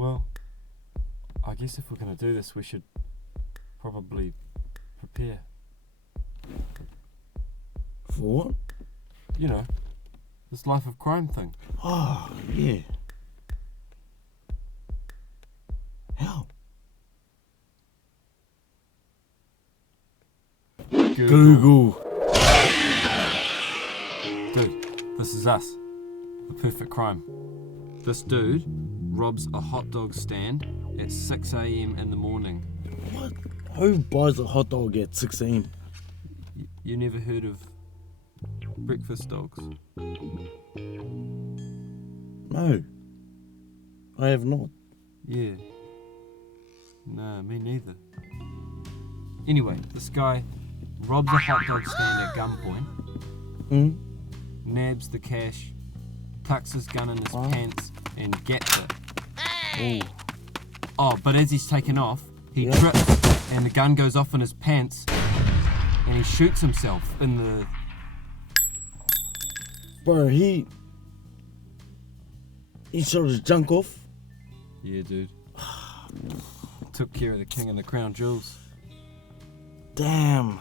Well, I guess if we're going to do this, we should probably prepare. For what? You know, this life of crime thing. Oh, yeah. How? Google. Dude, this is us. The perfect crime. This dude robs a hot dog stand at 6 a.m. in the morning. What? Who buys a hot dog at 6 a.m? You never heard of breakfast dogs? No. I have not. Yeah. Nah, me neither. Anyway, this guy robs a hot dog stand at gunpoint, nabs the cash, tucks his gun in his pants, and gets it. Oh. Oh, but as he's taken off, he trips, and the gun goes off in his pants, and he shoots himself in the... Bro, he shot his junk off? Yeah, dude. Took care of the king and the crown jewels. Damn.